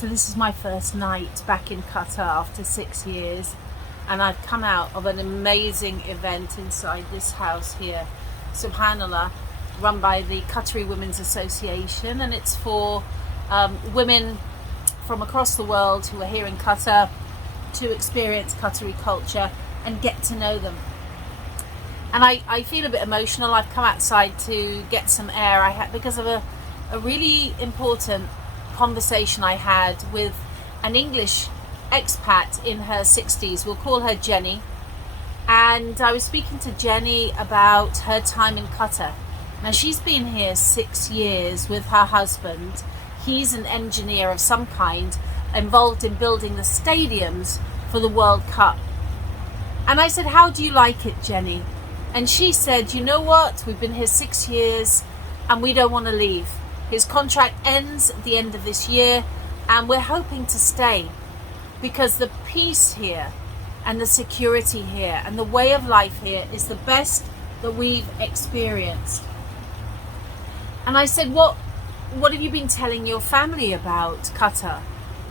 So this is my first night back in Qatar after 6 years, and I've come out of an amazing event inside this house here, subhanallah, run by the Qatari Women's Association, and it's for women from across the world who are here in Qatar to experience Qatari culture and get to know them. And I feel a bit emotional. I've come outside to get some air. I had because of a really important conversation I had with an English expat in her 60s. We'll call her Jenny. And I was speaking to Jenny about her time in Qatar. Now, she's been here 6 years with her husband. He's an engineer of some kind, involved in building the stadiums for the World Cup. And I said, how do you like it, Jenny? And she said, you know what? We've been here 6 years and we don't want to leave. His contract ends at the end of this year and we're hoping to stay because the peace here and the security here and the way of life here is the best that we've experienced. And I said, what have you been telling your family about Qatar?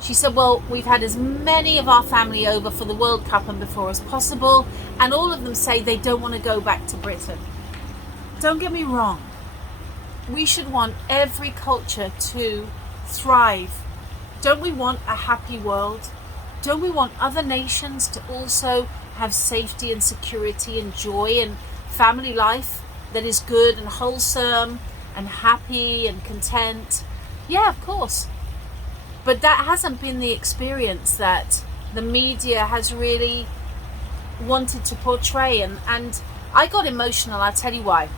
She said, well, we've had as many of our family over for the World Cup and before as possible, and all of them say they don't want to go back to Britain. Don't get me wrong. We should want every culture to thrive. Don't we want a happy world? Don't we want other nations to also have safety and security and joy and family life that is good and wholesome and happy and content? Yeah, of course. But that hasn't been the experience that the media has really wanted to portray. And I got emotional, I'll tell you why.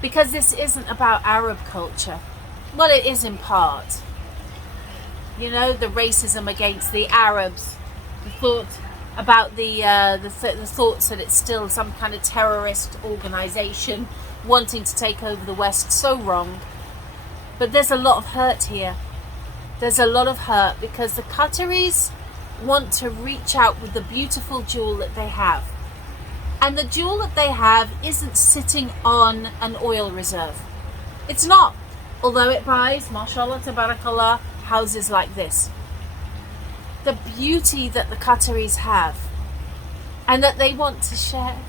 Because this isn't about Arab culture. Well, it is in part. You know, the racism against the Arabs, the thought about the thoughts that it's still some kind of terrorist organization wanting to take over the West. So wrong. But there's a lot of hurt here. There's a lot of hurt because the Qataris want to reach out with the beautiful jewel that they have. And the jewel that they have isn't sitting on an oil reserve. It's not. Although it buys, mashallah, tabarakallah, houses like this. The beauty that the Qataris have and that they want to share,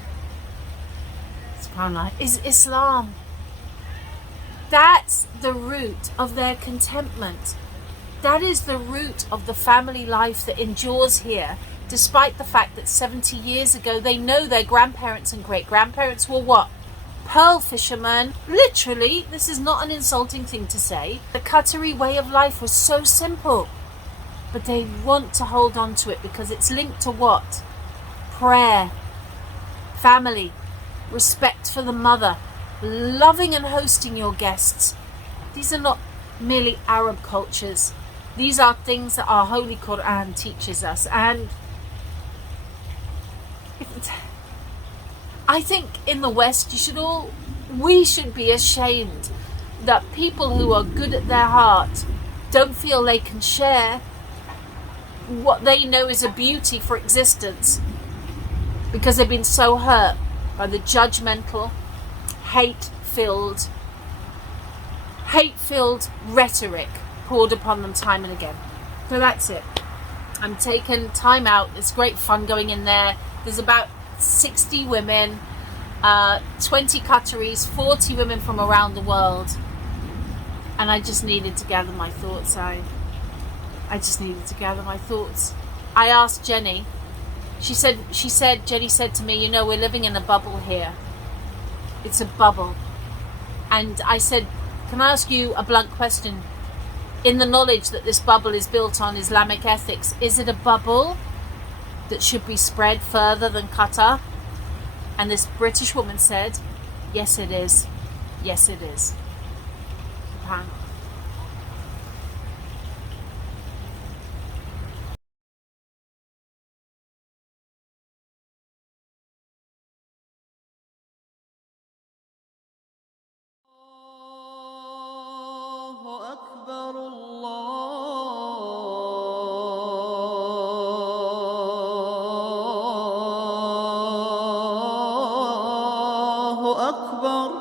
subhanallah, is Islam. That's the root of their contentment. That is the root of the family life that endures here, despite the fact that 70 years ago they know their grandparents and great-grandparents were what? Pearl fishermen. Literally, this is not an insulting thing to say. The Qatari way of life was so simple, but they want to hold on to it because it's linked to what? Prayer, family, respect for the mother, loving and hosting your guests. These are not merely Arab cultures. These are things that our Holy Quran teaches us. And I think in the West, we should be ashamed that people who are good at their heart don't feel they can share what they know is a beauty for existence because they've been so hurt by the judgmental, hate-filled rhetoric poured upon them time and again. So that's it. I'm taking time out. It's great fun going in there. There's about 60 women, 20 Qataris, 40 women from around the world. And I just needed to gather my thoughts. I just needed to gather my thoughts. I asked Jenny. Jenny said to me, you know, we're living in a bubble here. It's a bubble. And I said, can I ask you a blunt question? In the knowledge that this bubble is built on Islamic ethics, is it a bubble that should be spread further than Qatar? And this British woman said, yes, it is. Yes, it is. SubhanAllah. الله أكبر الله أكبر